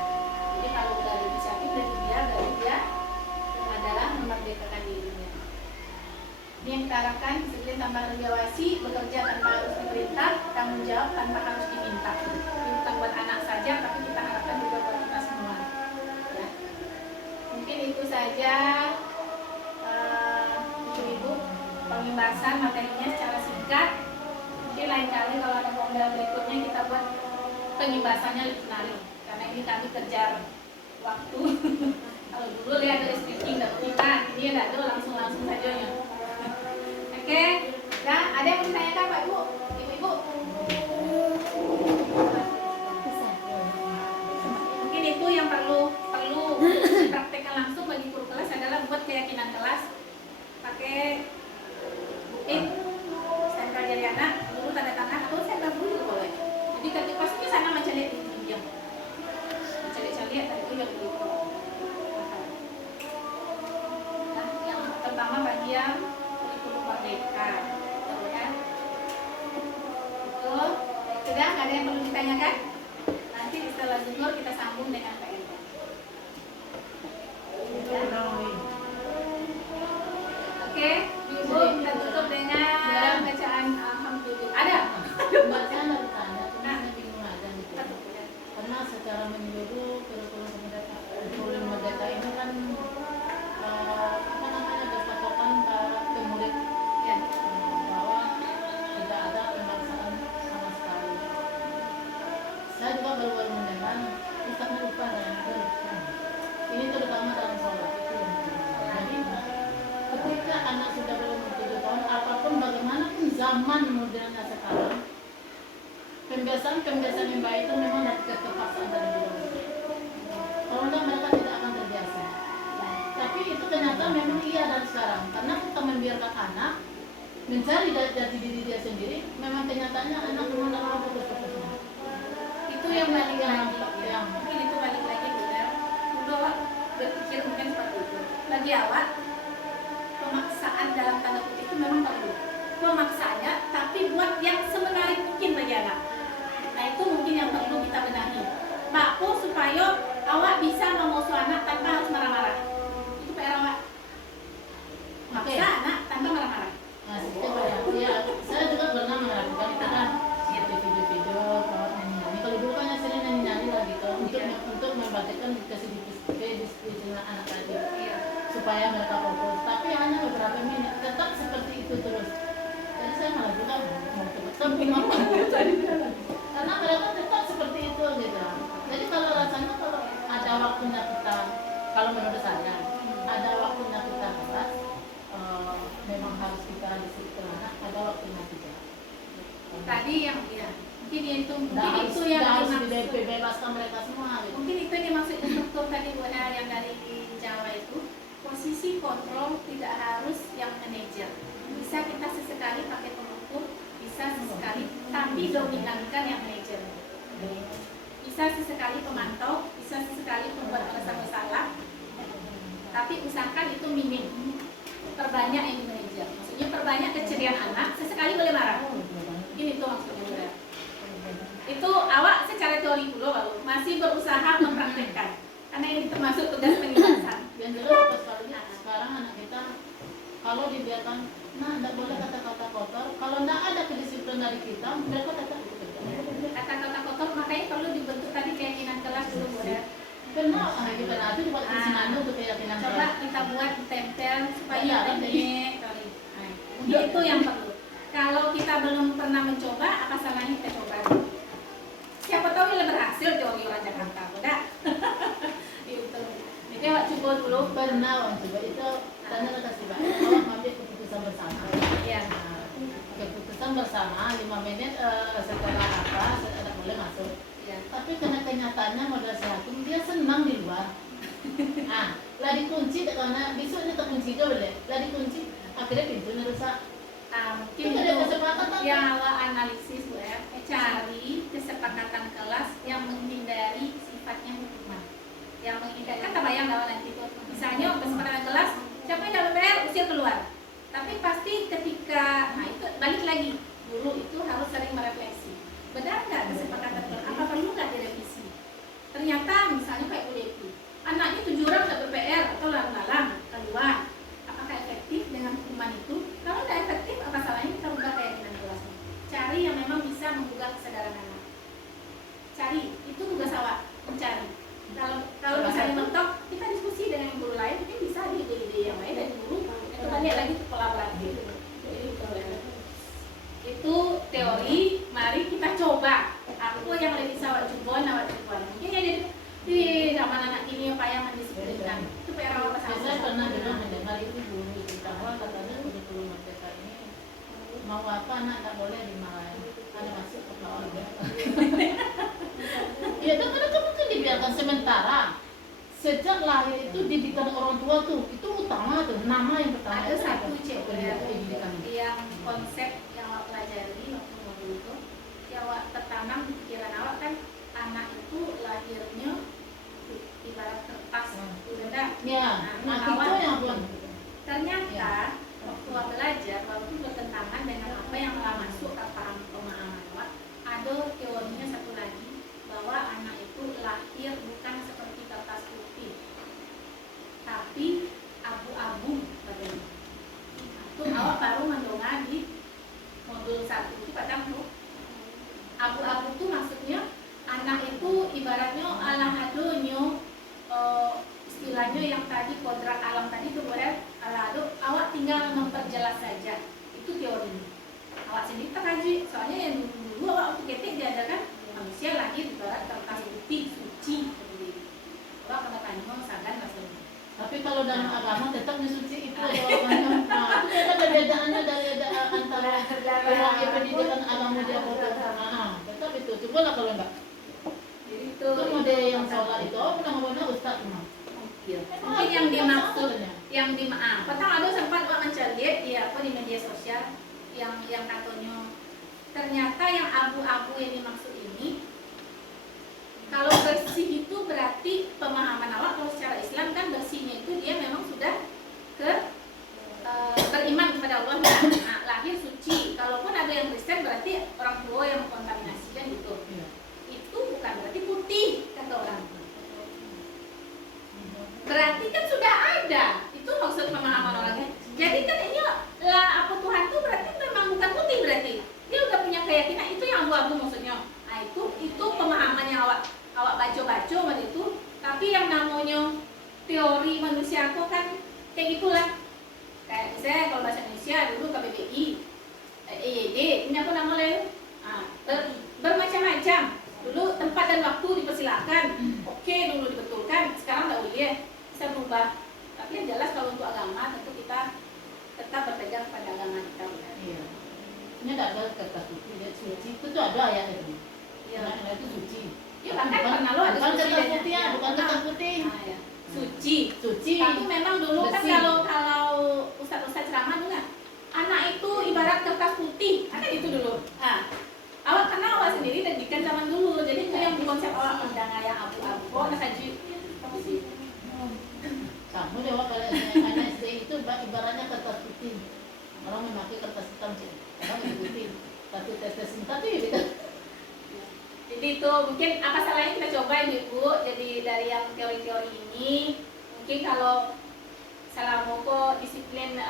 Jadi kalau dari inisiatif dari dia adalah memerdekakan dirinya. Ini yang kita harapkan, disiplin tanpa diawasi, bekerja tanpa harus diperintah, tanggung jawab tanpa harus diminta. Ini bukan buat anak saja, tapi kita harapkan juga buat kita semua. Ya. Mungkin itu saja ibu-ibu pembahasan materinya secara singkat. Mungkin lain kali kalau ada model berikutnya kita buat pembahasannya lebih menarik karena ini kami kejar waktu. Kalau dulu lihat ada speaking dan kita ini ada langsung saja ya. Oke, nah ada yang mau ditanyakan Pak Ibu, Ibu-ibu? Mungkin itu yang perlu dipraktekkan langsung bagi guru kelas adalah buat keyakinan kelas pakai bukit stempel jari anak dulu tanda tangan atau stempel dulu boleh. Jadi ketika pasti sana mencari dia mencari tadi itu yang begitu. Nah yang pertama bagian kurikulum merdeka, betul kan? Betul. Sudah nggak ada yang perlu ditanyakan? Nanti setelah zuhur kita sambung dengan PN. Ya. zaman modernnya sekarang, pembiasaan yang baik itu memang dari keterpaksaan dari dulu. Kalau enggak mereka tidak akan terbiasa. Tapi itu ternyata memang iya dari sekarang, karena kita membiarkan anak mencari jati diri dia sendiri, memang kenyataannya anak memang dalam fokus-fokusnya. Itu yang balik lagi, yang mungkin itu balik lagi benar. Udah awak berpikir mungkin seperti itu. Bagi awak, pemaksaan dalam tanda kutip itu memang perlu. Pemaksanya, tapi buat yang semenarik mungkin bagi anak. Nah itu mungkin yang perlu kita benahi. Bakpo supaya awak bisa memusuh anak tanpa harus marah-marah. Itu PR awak. Maksa anak tanpa marah-marah. nah, ya, saya juga pernah melakukan itu kan video-video kalau nyanyi-nyanyi. Kalau dulu kan sering nyanyi-nyanyi lah gitu untuk membatikkan kedisiplinan anak tadi supaya mereka fokus. Tapi hanya beberapa menit tetap seperti itu terus. Jadi saya malah juga mau tetap karena mereka tetap seperti itu gitu. Jadi kalau rasanya kalau ada waktunya kita, kalau menurut saya ada waktunya kita kelas, memang harus kita disiplin anak, ada waktunya tidak. Tadi yang mungkin itu yang harus dimaksud. dibebaskan mereka semua gitu. Mungkin itu yang dimaksud instruktur tadi Bu yang dari Jawa itu, posisi kontrol tidak harus yang manajer. Bisa kita sesekali pakai pengukur, bisa sesekali, tapi dominankan yang manajer. Bisa sesekali pemantau, bisa sesekali pembuat alasan bersalah, tapi usahakan itu minim. Perbanyak yang di manajer. Maksudnya perbanyak keceriaan anak, sesekali boleh marah. Mungkin itu maksudnya Bu. Itu awak secara teori dulu baru masih berusaha mempraktekkan. Karena ini termasuk tugas penjelasan. Yang jelas sekarang anak kita kalau dibiarkan, tidak boleh kata-kata kotor. Kalau tidak ada kedisiplinan dari kita, mereka tetap ikut kerja. Kata-kata kotor makanya perlu dibentuk tadi keyakinan kelas dulu Bu. Benar, kita nanti buat kesinangan untuk keyakinan Coba kelas. kita buat tempel supaya Iya, pendek kali. Itu yang perlu. Kalau kita belum pernah mencoba, apa salahnya kita coba dulu. Siapa tahu yang berhasil teori orang Jakarta, udah. Itu. Jadi awak coba dulu. Pernah orang coba itu, tanda kasih banyak. Awak ambil keputusan bersama. Iya. Keputusan bersama 5 menit setelah apa, tidak boleh masuk. Iya. Tapi karena kenyataannya modal si hakim dia senang di luar. Lah dikunci karena besoknya terkunci ke boleh. Lah dikunci akhirnya pintunya rusak. Mungkin Itu ada kesepakatan kan? yang awak analisis Bu cari kesepakatan kelas yang menghindari sifatnya hukuman. Yang menghindari, kan tak bayang lawan nanti tuh. Misalnya kesepakatan kelas, siapa yang dapat PR usir keluar. Tapi pasti ketika, nah itu balik lagi. Dulu itu harus sering merefleksi. Benar nggak kesepakatan kelas? Apa perlu nggak direvisi? Ternyata misalnya kayak Bu Devi, anaknya 7 orang nggak ber-PR atau lalang-lalang keluar. Apakah efektif dengan hukuman itu? Kalau tidak efektif, apa salahnya kita ubah keyakinan kelasnya? Cari yang memang bisa menggugah kesadaran anak. Cari, itu tugas awak, mencari. Kalau misalnya mentok, kita diskusi dengan guru lain, mungkin bisa ada ide-ide yang lain dari guru. Itu banyak lagi kolaboratif. Itu teori, mari kita coba. Aku yang lebih sawat jubon, awak jubon. Mungkin ya di zaman anak ini apa yang mendisiplinkan. Itu PR awak pasang. Saya pernah dengar mendengar itu dulu itu bahwa katanya kurikulum merdeka ini mau apa anak tidak boleh dimarahin, ada masuk ke keluarga. Ya kan mereka mungkin dibiarkan sementara. Sejak lahir itu didikan orang tua tuh itu utama tuh, nama yang pertama. Ada satu cewek pendidikan. yang konsep yang awak pelajari waktu modul itu, yang awak tertanam di pikiran awak kan anak itu lahirnya ibarat kertas, udah Ya, nah itu yang buat. ternyata waktu awak belajar walaupun bertentangan dengan apa yang awak masuk ke paham pemahaman awak, ada teorinya satu lagi bahwa anak itu lahir bukan seperti kertas putih, tapi abu-abu badannya. Itu awak baru mendongak di modul 1 itu kadang tuh abu-abu tuh maksudnya anak itu ibaratnya ala hadonyo istilahnya yang tadi kodrat alam tadi itu boleh ala hado, awak tinggal memperjelas saja. Itu teori awak sendiri terkaji, soalnya yang dulu awak waktu ketik diajarkan manusia lahir ibarat kertas putih suci. Awak kena tanya sagan rasanya. Tapi kalau dalam agama tetap disuci itu jawabannya. Nah, itu ada perbedaannya dari antara Ilmu pendidikan agama dia tetap itu. Coba lah kalau enggak. Jadi Itu model yang sholat itu, oh benar-benar ustaz mah. iya. Mungkin yang dimaksud petang ada sempat mencari ya apa di media sosial yang katanya ternyata yang abu-abu yang dimaksud ini kalau bersih itu berarti pemahaman awak kalau secara Islam kan bersihnya itu dia memang sudah beriman kepada Allah ya. Nah, lahir suci. Kalaupun ada yang Kristen berarti orang tua yang mengkontaminasi kan gitu. Iya. Itu bukan berarti putih kata orang. Berarti kan sudah ada. Itu maksud pemahaman orangnya. Jadi kan ini lah apa Tuhan itu berarti memang bukan putih berarti. Dia udah punya keyakinan itu yang abu-abu maksudnya. Nah, itu pemahaman yang awak baca-baca waktu itu. Tapi yang namanya teori manusia itu kan kayak gitulah. Kayak misalnya kalau bahasa Indonesia dulu KBBI, EYD, ini apa nama lain? Bermacam-macam. Dulu tempat dan waktu dipersilakan, oke dulu dibetulkan, sekarang nggak boleh, bisa berubah. Tapi yang jelas kalau untuk agama tentu kita tetap berpegang pada agama kita. Iya. Ini tidak ada kata suci, suci itu tuh ada ayat itu. Iya. Nah, itu suci. Ya kan pernah lo ada bukan suci kata dan putih ya, bukan kata putih. Ah, ya. Suci. Suci. Tapi memang dulu kan Bersih. kalau ustaz-ustaz ceramah tuh nggak, anak itu ibarat kertas putih, kan itu dulu. Ah, awak kenal awak sendiri dan dikan zaman dulu, jadi itu yang konsep awak undangan yang abu-abu. Oh, nak haji, apa sih? Kamu jawab kalau anak SD itu ibaratnya kertas putih. Orang memakai kertas hitam sih, kadang lebih putih. Tapi tes tapi gitu. Jadi itu mungkin apa salahnya kita coba ibu, jadi dari yang teori-teori ini, mungkin kalau salah moko disiplin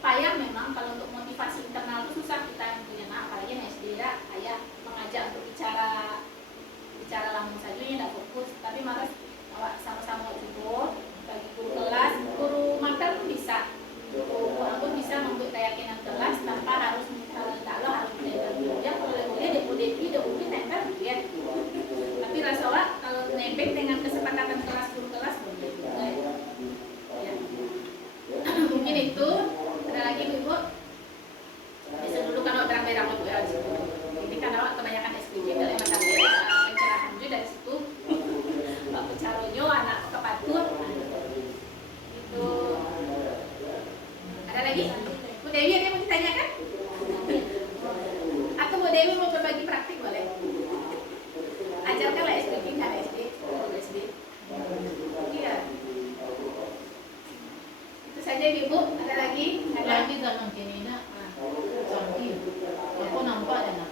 payah memang kalau untuk motivasi internal itu susah kita yang punya anak, apalagi yang SD ya, ayah mengajak untuk bicara langsung saja ya tidak fokus, tapi maka awak sama-sama juga bagi guru kelas, guru makan pun bisa, guru pun bisa membuat keyakinan kelas tanpa harus kalau harus menempel dia, kalau boleh dia boleh nempel dia, tapi rasa awak kalau nempel dengan kesepakatan kelas guru kelas boleh juga ya. Mungkin itu ada lagi ibu bisa dulu kalau terang-terang ibu ya di situ. Ini kan awak kebanyakan SPJ dari pencerahan juga dari situ. Pecaronyo anak kepatut itu. Ada lagi? Bu Dewi ada yang mau ditanyakan? Atau Bu Dewi mau berbagi praktik boleh? Ajarkanlah SPJ kan SD. Iya. Itu saja ibu. Ada lagi? Lagi zaman kini nak canggih. Aku nampak ya